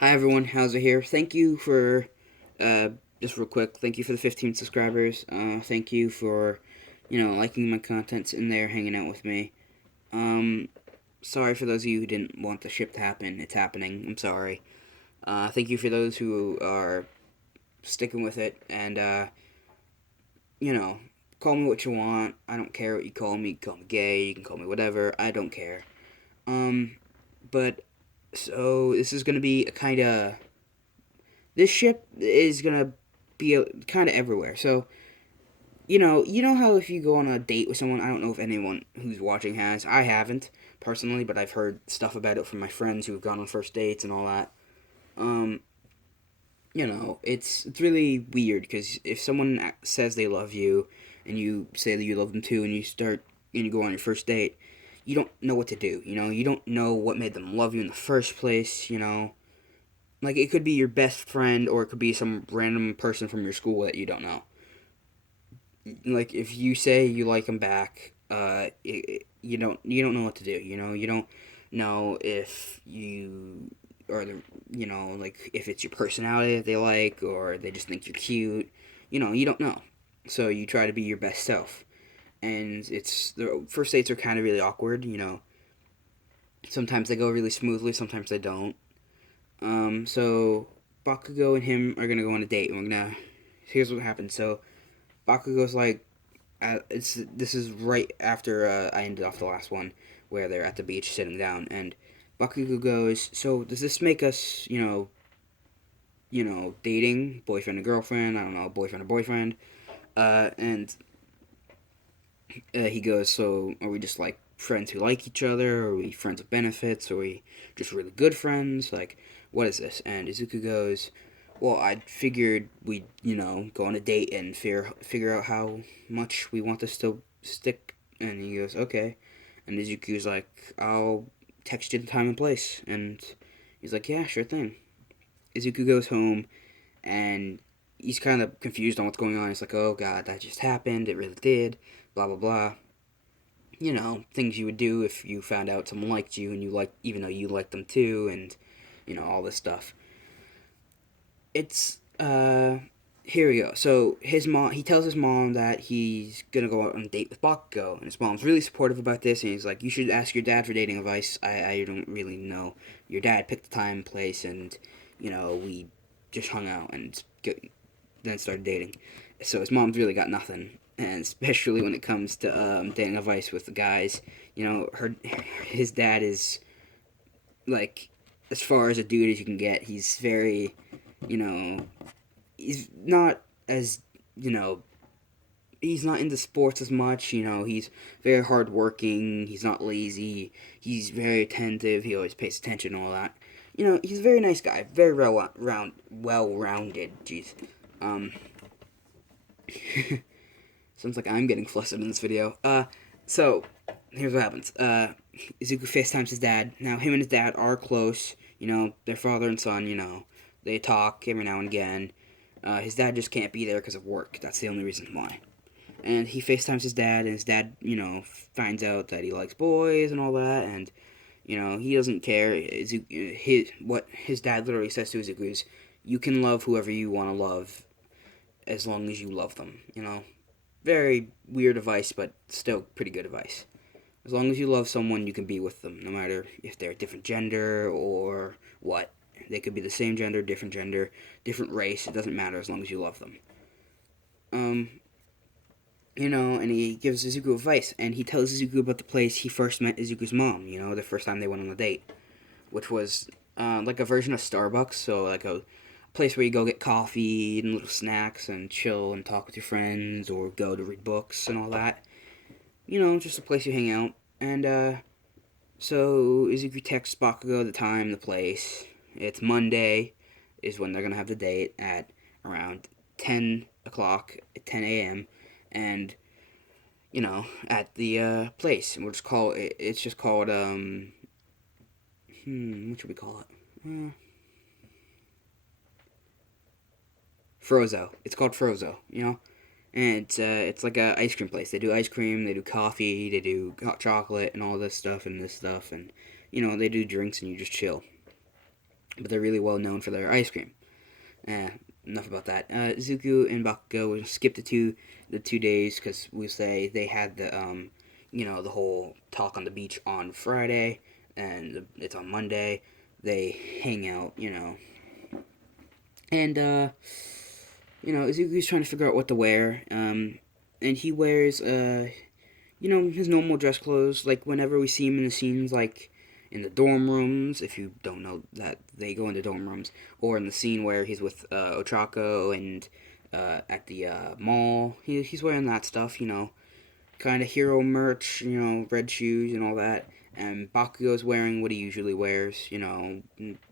Hi everyone, how's it here? Thank you for, uh, just real quick, thank you for the 15 subscribers. Thank you for, liking my contents in there, hanging out with me. Um, Sorry for those of you who didn't want the ship to happen. It's happening. I'm sorry. Thank you for those who are sticking with it, and, you know, call me what you want. I don't care what you call me. You can call me gay, you can call me whatever. I don't care. Um, but, so, this is gonna be a kinda this ship is gonna be kind of everywhere. So you know how if you go on a date with someone, I don't know if anyone who's watching has. I haven't personally, but I've heard stuff about it from my friends who have gone on first dates and all that. Um, it's really weird because if someone says they love you, and you say that you love them too, and you go on your first date, you don't know what to do. You don't know what made them love you in the first place. Like, it could be your best friend, or it could be some random person from your school that you don't know. Like, if you say you like them back, you don't know what to do. You don't know if you or the like if it's your personality that they like, or they just think you're cute. You don't know. So you try to be your best self, and it's the first dates are kind of really awkward. Sometimes they go really smoothly, sometimes they don't. So Bakugo and him are gonna go on a date, and we're gonna. Here's what happens. So Bakugo's like, it's this is right after I ended off the last one, where they're at the beach sitting down, and Bakugo goes, "So does this make us, dating, boyfriend and girlfriend? I don't know, boyfriend or boyfriend?" And he goes, "So are we just like friends who like each other? Or are we friends with benefits? Or are we just really good friends? Like, what is this?" And Izuku goes, "Well, I figured we'd, go on a date and figure out how much we want this to stick." And he goes, "Okay." And Izuku's like, "I'll text you the time and place." And he's like, "Yeah, sure thing." Izuku goes home, and he's kind of confused on what's going on. He's like, "Oh God, that just happened. It really did. Blah blah blah." Things you would do if you found out someone liked you, and even though you liked them too, and all this stuff. It's Here we go. So he tells his mom that he's gonna go out on a date with Bakugo, and his mom's really supportive about this, and he's like, "You should ask your dad for dating advice. I don't really know. Your dad picked the time and place, and we just hung out and then started dating." So his mom's really got nothing, and especially when it comes to dating advice with the guys. His dad is like, as far as a dude as you can get. He's very, you know, he's not as, you know, he's not into sports as much. He's very hardworking. He's not lazy. He's very attentive. He always pays attention and all that. He's a very nice guy. Very well-rounded. Jeez. Um, Sounds like I'm getting flustered in this video. So here's what happens. Izuku FaceTimes his dad. Now, him and his dad are close. They're father and son. They talk every now and again. His dad just can't be there because of work. That's the only reason why. And he FaceTimes his dad, and his dad, finds out that he likes boys and all that, and he doesn't care. What his dad literally says to Izuku is, "You can love whoever you want to love, as long as you love them." Very weird advice, but still pretty good advice. As long as you love someone, you can be with them, no matter if they're a different gender or what. They could be the same gender, different race. It doesn't matter as long as you love them. Um, and he gives Izuku advice, and he tells Izuku about the place he first met Izuku's mom. The first time they went on a date, which was like a version of Starbucks, so like a place where you go get coffee and little snacks and chill and talk with your friends, or go to read books and all that. Just a place you hang out. And so Izuku texts Bakugo the time, the place. It's Monday, is when they're gonna have the date at around 10 o'clock, 10 a.m. And at the place, and we'll just call it. It's just called what should we call it? Frozo. It's called Frozo. And it's like a ice cream place. They do ice cream, they do coffee, they do hot chocolate, and all this stuff, and they do drinks, and you just chill. but they're really well known for their ice cream. Enough about that. Zuko and Bakugo, we skip the 2 days because we say they had the whole talk on the beach on Friday, and it's on Monday. They hang out, and Zuko's trying to figure out what to wear. And he wears his normal dress clothes. Like whenever we see him in the scenes, like in the dorm rooms, if you don't know that they go into dorm rooms, or in the scene where he's with Ochako and at the mall, he's wearing that stuff, kind of hero merch, red shoes and all that. And Bakugo's wearing what he usually wears,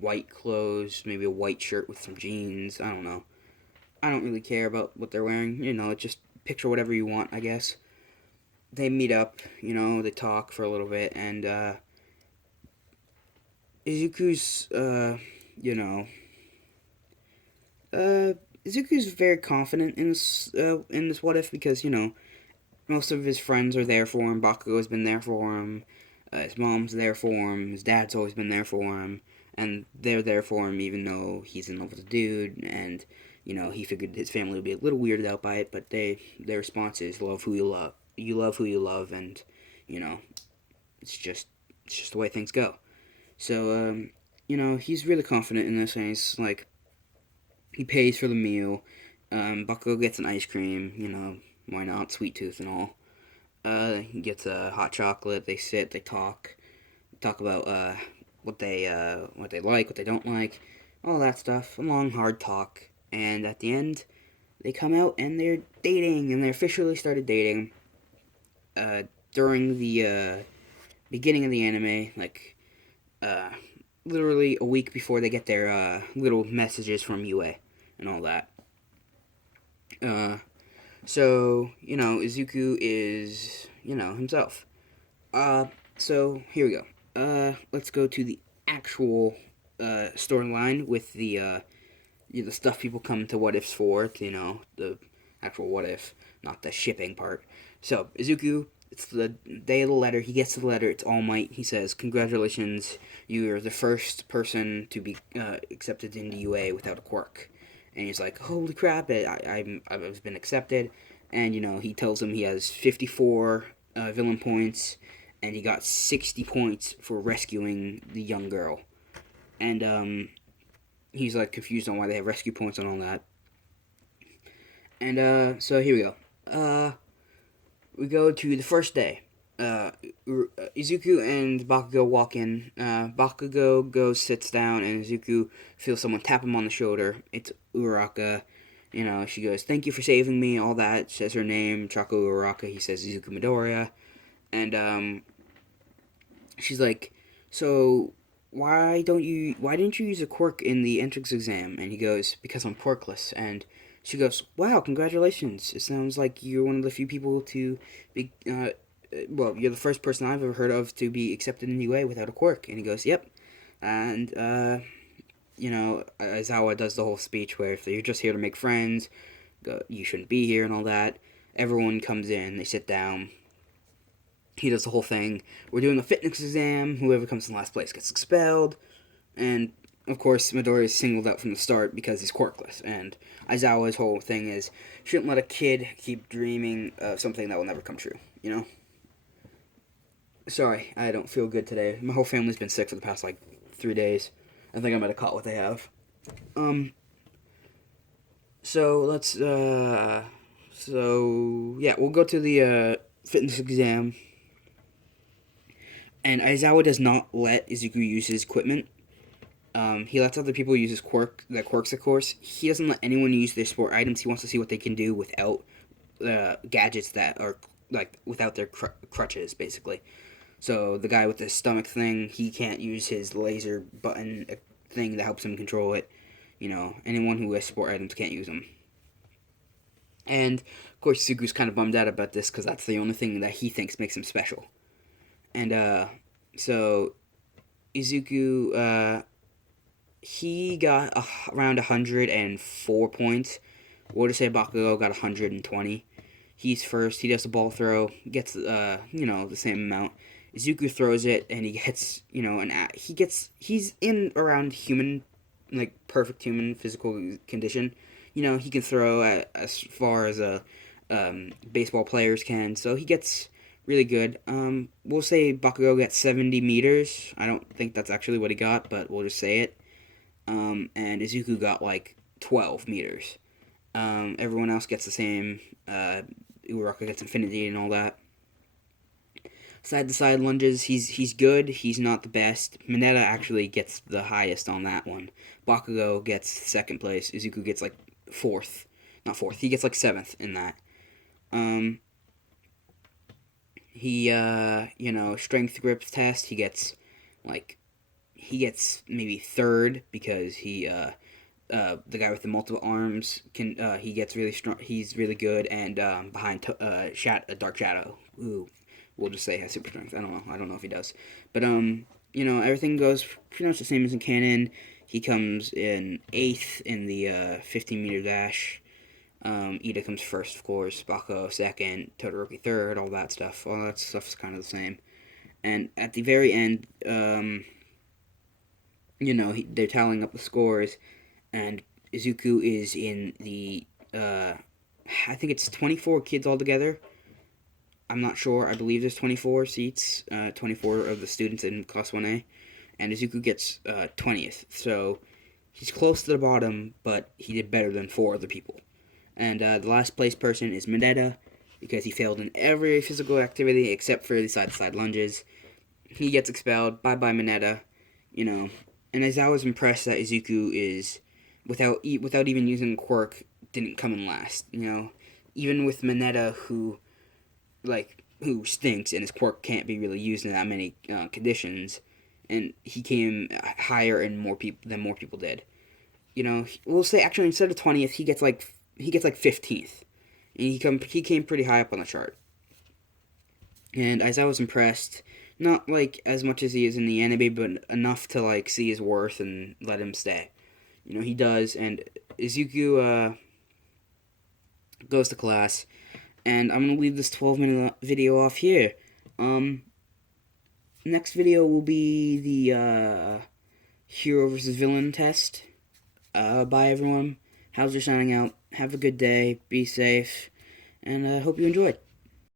white clothes, maybe a white shirt with some jeans. I don't know. I don't really care about what they're wearing, just picture whatever you want, I guess. They meet up, they talk for a little bit, and Izuku's, Izuku's very confident in this what if because most of his friends are there for him. Bakugo's been there for him. His mom's there for him. His dad's always been there for him, and they're there for him even though he's in love with a dude. And he figured his family would be a little weirded out by it, but their response is love who you love. You love who you love, and it's just the way things go. So he's really confident in this, and he's like, he pays for the meal. Bucko gets an ice cream, why not? Sweet tooth and all. He gets a hot chocolate. They sit, they talk about what they like, what they don't like, all that stuff. A long, hard talk, and at the end, they come out and they're dating, and they officially started dating. During the beginning of the anime, like literally a week before they get their little messages from UA and all that. So, Izuku is, himself. So, here we go. Let's go to the actual storyline with the stuff people come to What Ifs for, the actual What If, not the shipping part. So, Izuku, it's the day of the letter. He gets the letter. It's All Might. He says, "Congratulations, you are the first person to be accepted into UA without a quirk." And he's like, "Holy crap! I've been accepted." And he tells him he has 54 villain points, and he got 60 points for rescuing the young girl. And he's like confused on why they have rescue points and all that. And so here we go. We go to the first day. Izuku and Bakugo walk in. Bakugo goes, sits down, and Izuku feels someone tap him on the shoulder. It's Uraraka. She goes, "Thank you for saving me," all that. Says her name, Chako Uraraka. He says Izuku Midoriya. And she's like, "So why didn't you use a quirk in the entrance exam?" And he goes, "Because I'm quirkless." And she goes, "Wow, congratulations. It sounds like you're one of the few people to be, well, you're the first person I've ever heard of to be accepted in UA without a quirk." And he goes, "Yep." And, Aizawa does the whole speech where if you're just here to make friends, you shouldn't be here and all that. Everyone comes in, they sit down. He does the whole thing. We're doing a fitness exam. Whoever comes in last place gets expelled. And of course, Midori is singled out from the start because he's quirkless. And Aizawa's whole thing is, shouldn't let a kid keep dreaming of something that will never come true, Sorry, I don't feel good today. My whole family's been sick for the past, 3 days. I think I might have caught what they have. So let's, yeah, we'll go to the, fitness exam. And Aizawa does not let Izuku use his equipment. He lets other people use his quirks, of course. He doesn't let anyone use their sport items. He wants to see what they can do without gadgets that are, without their crutches, basically. So the guy with the stomach thing, he can't use his laser button thing that helps him control it. Anyone who has sport items can't use them. And, of course, Izuku's kind of bummed out about this because that's the only thing that he thinks makes him special. And, so Izuku, he got around 104 points. We'll just say Bakugo got 120. He's first. He does the ball throw, gets the same amount. Izuku throws it, and he gets he's in around human like perfect human physical condition. He can throw as far as a baseball players can, so he gets really good. We'll say Bakugo gets 70 meters. I don't think that's actually what he got, but we'll just say it. And Izuku got like 12 meters. Everyone else gets the same. Uraraka gets infinity and all that. Side to side lunges, he's good. He's not the best. Mineta actually gets the highest on that one. Bakugo gets second place. Izuku gets like fourth, not fourth. He gets like seventh in that. He strength grips test. He gets maybe third because the guy with the multiple arms he gets really strong. He's really good, and behind Dark Shadow, who we'll just say has super strength. I don't know if he does, but everything goes pretty much the same as in canon. He comes in 8th in the 15-meter dash. Ida comes first, of course. Bako second. Todoroki third. All that stuff. All that stuff is kind of the same. And at the very end, they're tallying up the scores, and Izuku is in the, I think it's 24 kids altogether. I'm not sure. I believe there's 24 seats, 24 of the students in Class 1A, and Izuku gets 20th. So he's close to the bottom, but he did better than 4 other people. And the last place person is Mineta, because he failed in every physical activity except for the side-to-side lunges. He gets expelled. Bye-bye, Mineta. And as I was impressed that Izuku is, without even using quirk, didn't come in last. Even with Mineta, who stinks and his quirk can't be really used in that many conditions, and he came higher and more people did. We'll say actually instead of 20th, he gets like 15th, and he came pretty high up on the chart. And as I was impressed, not like as much as he is in the anime, but enough to like see his worth and let him stay. He does, and Izuku goes to class, and I'm gonna leave this 12-minute video off here. Next video will be the hero versus villain test. Bye everyone. How's your signing out? Have a good day. Be safe, and I hope you enjoyed.